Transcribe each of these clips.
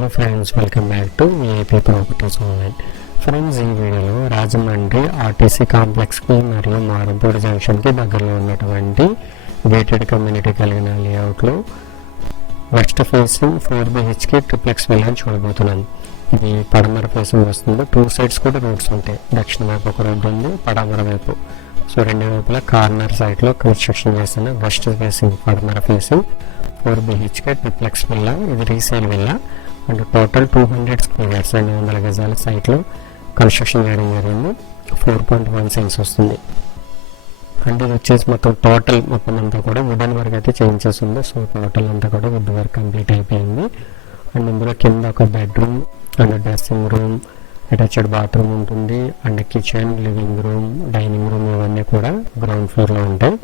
Hello friends, welcome back to AP properties online. Friends, ఈ వీడియోలో Rajahmundry RTC కాంప్లెక్స్కి మరియు మారంపూడి జంక్షన్కి దగ్గరలో ఉన్నటువంటి గేటెడ్ కమ్యూనిటీ కలిగిన లేఅవుట్లో west facing 4 BHK triplex villa చూడబోతున్నాం. ఇది పడమర ఫేసింగ్ వస్తుంది. 2 సైడ్స్ కూడా రోడ్స్ ఉంటాయి. దక్షిణ వైపు ఒక రోడ్డు ఉంది, పడమర వైపు. సో రెండు వైపులా కార్నర్ సైడ్లో కన్స్ట్రక్షన్ చేసిన వెస్ట్ ఫేసింగ్ పడమర ఫేసింగ్ 4 BHK ట్రిప్లెక్స్ విల్లా. ఇది resale villa and total 200 square yards 200 గజాల సైట్లో కన్స్ట్రక్షన్ చేయడం జరిగింది. 4.1 సెంట్స్ వస్తుంది. అండ్ ఇది వచ్చేసి మొత్తం అంతా కూడా వుడెన్ వర్క్ అయితే చేయించేస్తుంది. సో టోటల్ అంతా కూడా వుడ్ వర్క్ కంప్లీట్ అయిపోయింది. అండ్ ఇందులో కింద ఒక bedroom and dressing room, attached bathroom ఉంటుంది. And kitchen, living room, dining room ఇవన్నీ కూడా గ్రౌండ్ ఫ్లోర్లో ఉంటాయి.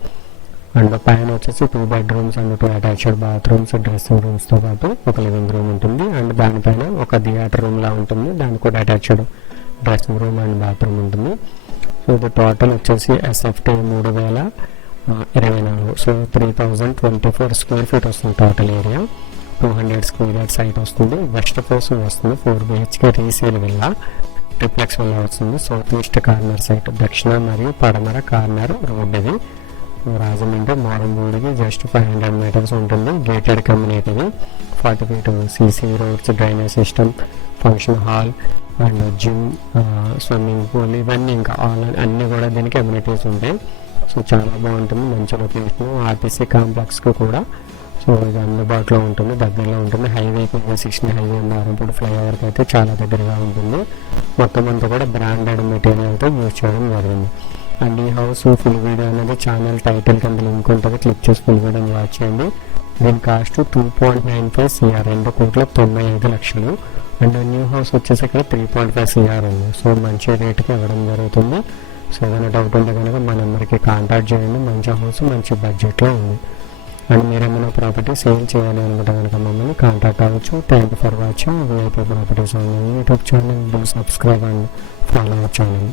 అండ్ పైన వచ్చేసి 2 bedrooms and 2 attached bathrooms, dressing రూమ్స్తో పాటు ఒక లివింగ్ రూమ్ ఉంటుంది. అండ్ దానిపైన ఒక థియేటర్ రూమ్లా ఉంటుంది. దానికి కూడా attached dressing room and bathroom ఉంటుంది. సో ఇది టోటల్ వచ్చేసి SFT 3024. సో 3024 స్క్వేర్ ఫీట్ వస్తుంది total area. 200 square yard site వస్తుంది. వెస్ట్ ఫేసింగ్ వస్తుంది. 4 BHK resale villa, triplex villa వస్తుంది. సౌత్ ఈస్ట్ కార్నర్ సైట్, దక్షిణ మరియు పడమర కార్నర్ రోడ్. ఇది రాజమండ్రి మారంపూడికి జస్ట్ 500 మీటర్స్ ఉంటుంది. గేటెడ్ కమ్యూనిటీది. 40 feet CC roads, drainage system, function hall and gym, swimming pool ఇవన్నీ ఇంకా అన్నీ కూడా దీనికి అమ్యూనిటీస్ ఉంటాయి. సో చాలా బాగుంటుంది. మంచి లొకేషన్. ఆర్టీసీ కాంప్లెక్స్కి కూడా సో ఇది అందుబాటులో ఉంటుంది, దగ్గరలో ఉంటుంది. హైవేకి 16 హైవే మారంపూడి ఫ్లైఓవర్కి అయితే చాలా దగ్గరగా ఉంటుంది. మొత్తం అంతా కూడా బ్రాండెడ్ మెటీరియల్తో యూజ్ చేయడం జరిగింది. అండ్ ఈ హౌస్ ఫుల్ వీడియో అనేది ఛానల్ టైటిల్ కింద లింక్ ఉంటుంది, క్లిక్ చేసి ఫుల్ వీడియోని వాచ్ చేయండి. దీని cost 2.95 CR, 2,95,00,000. And new house వచ్చేసి ఇక్కడ 3.5 CR ఉంది. సో మంచి రేట్కి ఇవ్వడం జరుగుతుంది. సో ఏదైనా డౌట్ ఉంటే కనుక మా నెంబర్కి కాంటాక్ట్ చేయండి. మంచి హౌస్ మంచి బడ్జెట్లో ఉంది. అండ్ మీరు ఏమైనా ప్రాపర్టీ సేల్ చేయాలి అనుకుంటే కనుక మమ్మల్ని కాంటాక్ట్ అవ్వచ్చు. Thank you for watching AP properties online YouTube channel. Do subscribe and follow our channel.